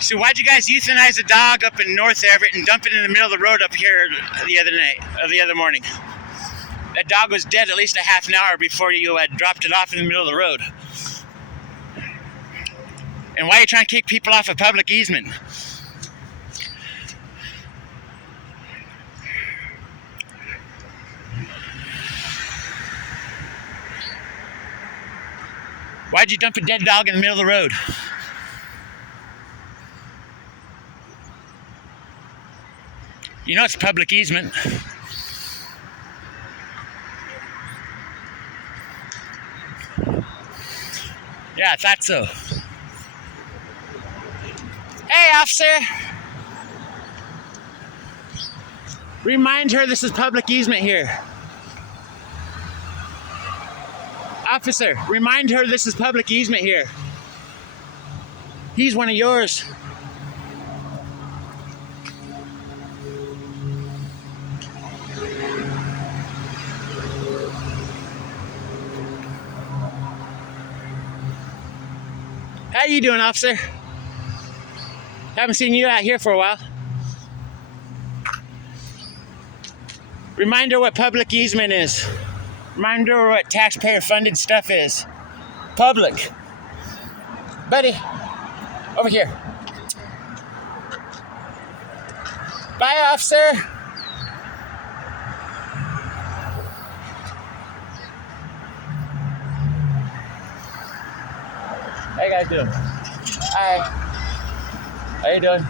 So why'd you guys euthanize a dog up in North Everett and dump it in the middle of the road up here the other morning? That dog was dead at least a half an hour before you had dropped it off in the middle of the road. And why are you trying to kick people off a public easement? Why'd you dump a dead dog in the middle of the road? You know it's public easement. Yeah, I thought so. Hey, officer! Remind her this is public easement here. Officer, remind her this is public easement here. He's one of yours. How you doing, officer? Haven't seen you out here for a while. Remind her what public easement is. Remind her what taxpayer-funded stuff is. Public. Buddy, over here. Bye, officer. How you guys doing? Hi. How you doing?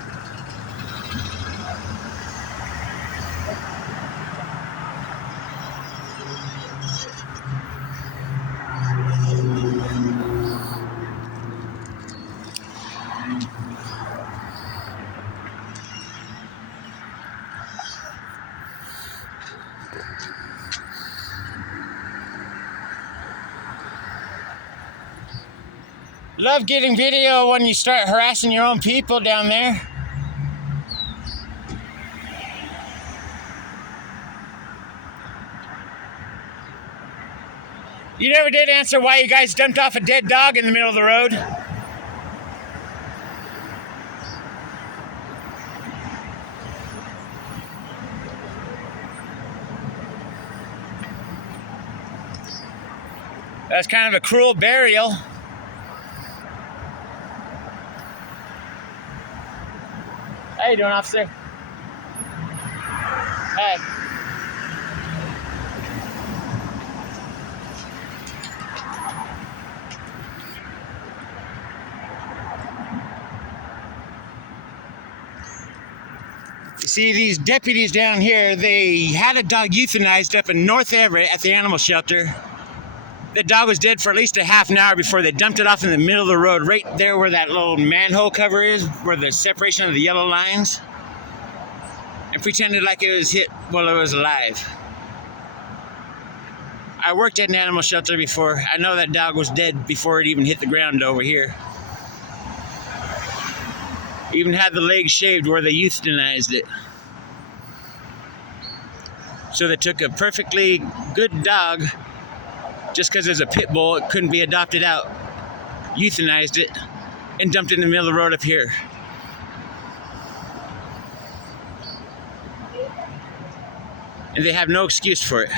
Love getting video when you start harassing your own people down there. You never did answer why you guys dumped off a dead dog in the middle of the road. That's kind of a cruel burial. How you doing, officer? Hey. You see, these deputies down here, they had a dog euthanized up in North Everett at the animal shelter. The dog was dead for at least a half an hour before they dumped it off in the middle of the road, right there where that little manhole cover is, where the separation of the yellow lines, and pretended like it was hit while it was alive. I worked at an animal shelter before. I know that dog was dead before it even hit the ground over here. Even had the legs shaved where they euthanized it. So they took a perfectly good dog, just because it's a pit bull, it couldn't be adopted out, euthanized it, and dumped it in the middle of the road up here. And they have no excuse for it.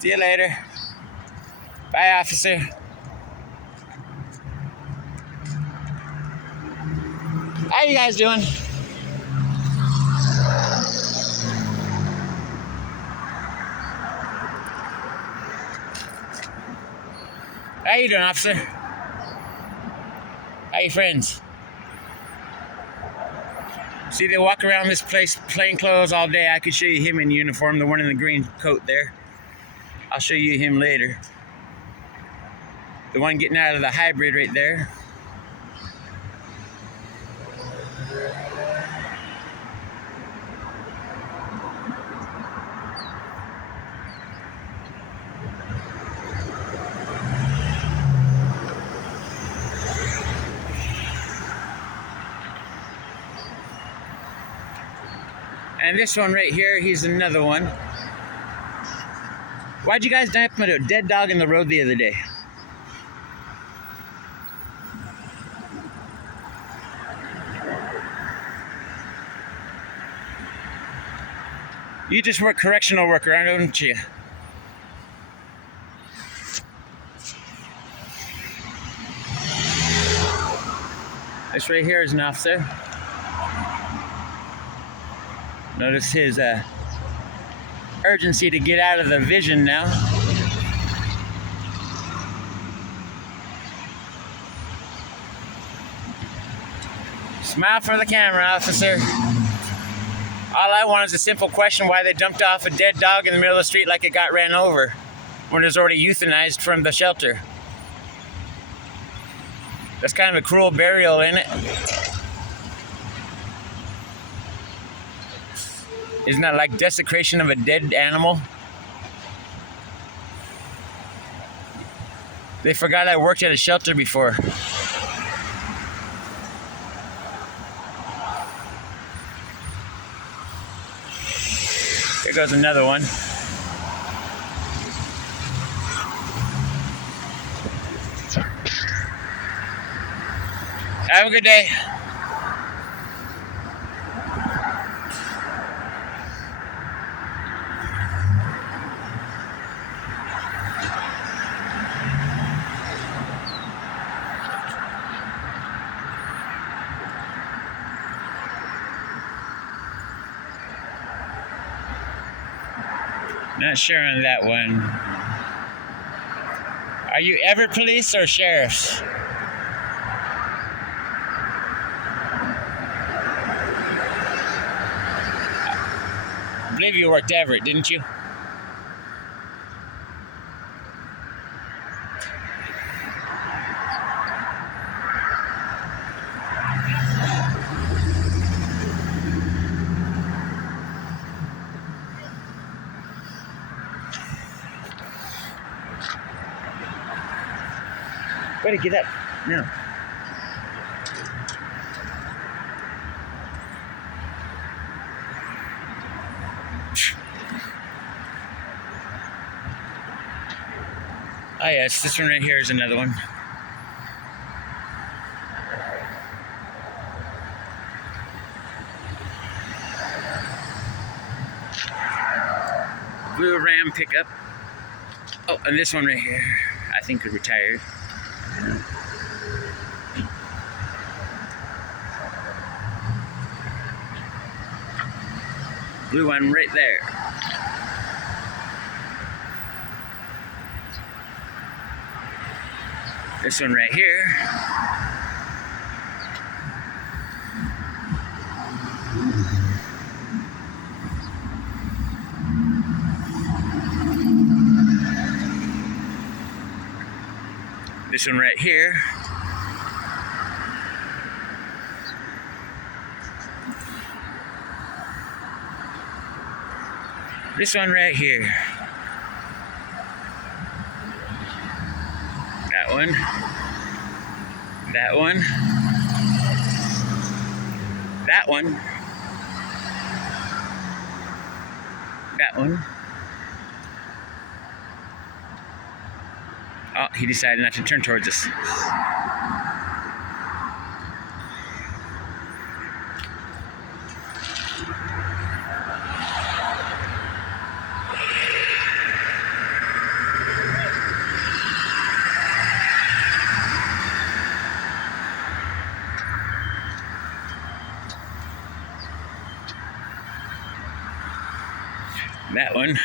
See you later. Bye, officer. How you guys doing? How you doing, officer? How you friends? See, they walk around this place plain clothes all day. I could show you him in uniform, the one in the green coat there. I'll show you him later. The one getting out of the hybrid right there. And this one right here, he's another one. Why'd you guys dump a dead dog in the road the other day? You just work correctional worker, don't you? This right here is an officer. Notice his urgency to get out of the vision now. Smile for the camera, officer. All I want is a simple question why they dumped off a dead dog in the middle of the street like it got ran over when it was already euthanized from the shelter. That's kind of a cruel burial, isn't it? Isn't that like desecration of a dead animal? They forgot I worked at a shelter before. Here goes another one. Have a good day. Not sure on that one. Are you Everett police or sheriffs? I believe you worked Everett, didn't you? Better get up now. Oh yes, this one right here is another one. Blue Ram pickup. Oh, and this one right here, I think retired. Blue one right there. This one right here. This one right here. This one right here. That one. That one. That one. That one. Oh, he decided not to turn towards us. That one.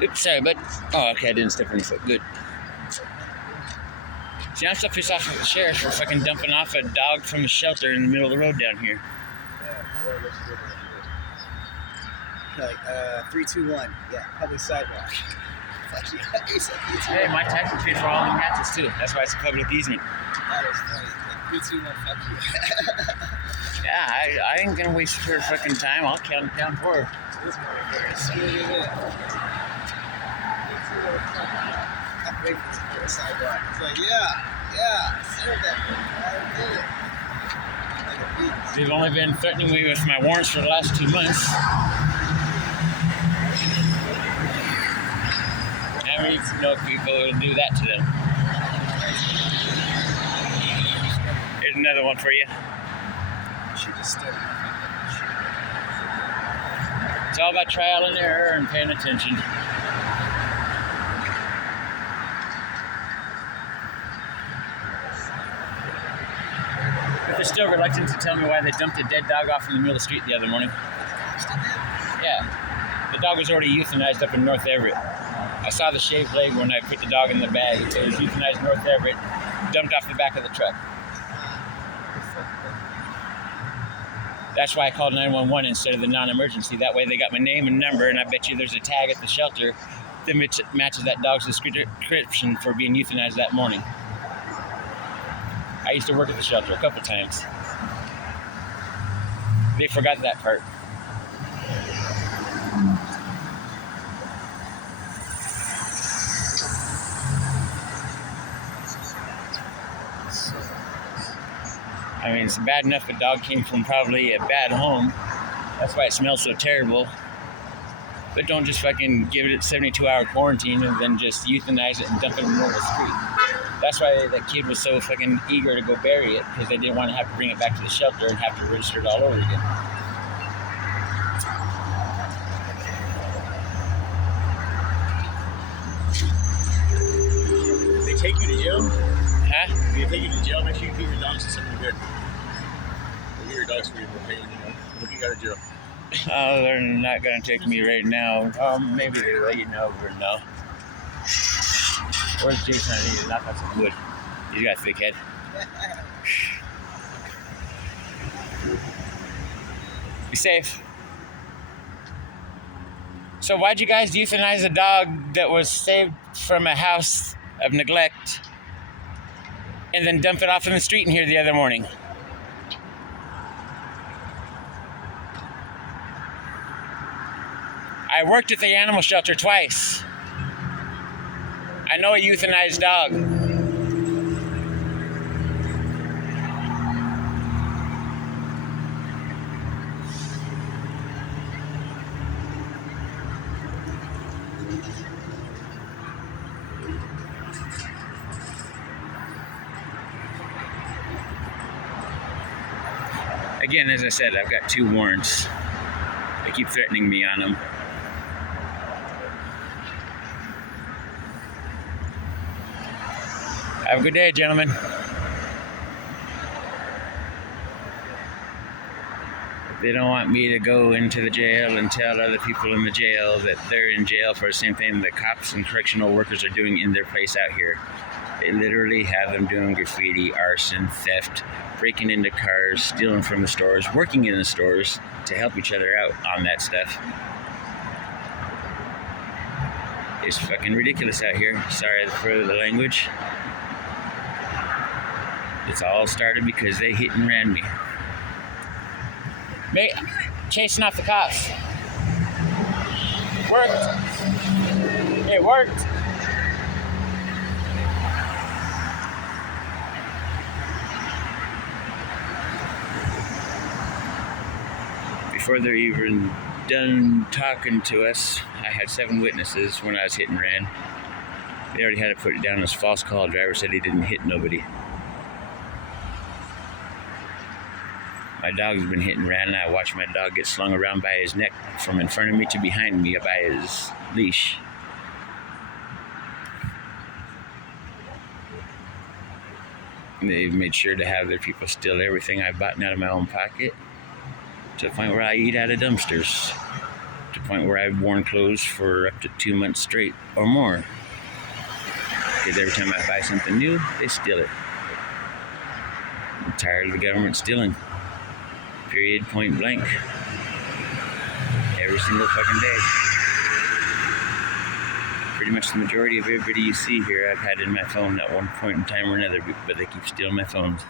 Oops, sorry, bud. Oh, okay, I didn't step on your foot. Good. See, I'm still pissed off at the sheriff for fucking dumping off a dog from a shelter in the middle of the road down here. Like, 3, 2, 1. Yeah, public sidewalk. Fuck you. Hey, my taxes paid for all them hatches too. That's why it's a public easement. That was funny. 3, 2, 1, fuck you. Yeah, I ain't gonna waste her fucking time. I'll count it down for her. This motherfucker is screwing it. I'm ready for the sidewalk. It's like, yeah, serve that. I did it. They've only been threatening me with my warrants for the last 2 months. How many people will do that to them? Here's another one for you. She just started. It's all about trial and error and paying attention. But they're still reluctant to tell me why they dumped a dead dog off in the middle of the street the other morning. Yeah. The dog was already euthanized up in North Everett. I saw the shaved leg when I put the dog in the bag. It was euthanized North Everett, dumped off the back of the truck. That's why I called 911 instead of the non-emergency. That way they got my name and number, and I bet you there's a tag at the shelter that matches that dog's description for being euthanized that morning. I used to work at the shelter a couple times. They forgot that part. I mean, it's bad enough a dog came from probably a bad home. That's why it smells so terrible. But don't just fucking give it a 72-hour quarantine and then just euthanize it and dump it in the middle of the street. That's why that kid was so fucking eager to go bury it, because they didn't want to have to bring it back to the shelter and have to register it all over again. If they take you to jail? Huh? If they take you to jail, make sure you feed your dogs to something good. We'll get your dogs for you for paying, We'll get you out of jail. Oh, they're not going to take me right now. Maybe they let you know, but no. Where's Jason? I need to knock on some wood. You got a thick head. Be safe. So why'd you guys euthanize a dog that was saved from a house of neglect and then dump it off in the street in here the other morning? I worked at the animal shelter twice. I know a euthanized dog. Again, as I said, I've got 2 warrants. They keep threatening me on them. Have a good day, gentlemen. They don't want me to go into the jail and tell other people in the jail that they're in jail for the same thing that cops and correctional workers are doing in their place out here. They literally have them doing graffiti, arson, theft, breaking into cars, stealing from the stores, working in the stores to help each other out on that stuff. It's fucking ridiculous out here. Sorry for the language. It's all started because they hit and ran me. Chasing off the cops. Worked. It worked. Before they're even done talking to us, I had 7 witnesses when I was hit and ran. They already had to put it down as false call. The driver said he didn't hit nobody. My dog's been hit and ran, and I watched my dog get slung around by his neck from in front of me to behind me by his leash. And they've made sure to have their people steal everything I bought out of my own pocket, to the point where I eat out of dumpsters, to the point where I've worn clothes for up to 2 months straight or more. Because every time I buy something new, they steal it. I'm tired of the government stealing. Period, point blank. Every single fucking day. Pretty much the majority of everybody you see here I've had in my phone at one point in time or another, but they keep stealing my phones.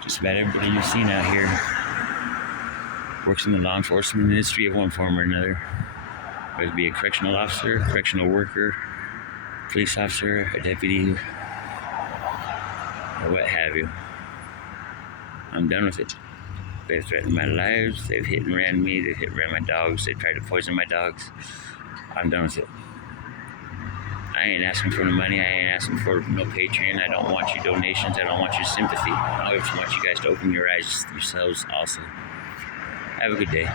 Just about everybody you've seen out here works in the law enforcement industry of one form or another. Whether it be a correctional officer, correctional worker, police officer, a deputy, or what have you. I'm done with it. They've threatened my lives. They've hit and ran me. They've hit and ran my dogs. They've tried to poison my dogs. I'm done with it. I ain't asking for no money. I ain't asking for no Patreon. I don't want your donations. I don't want your sympathy. I just want you guys to open your eyes yourselves also. Have a good day.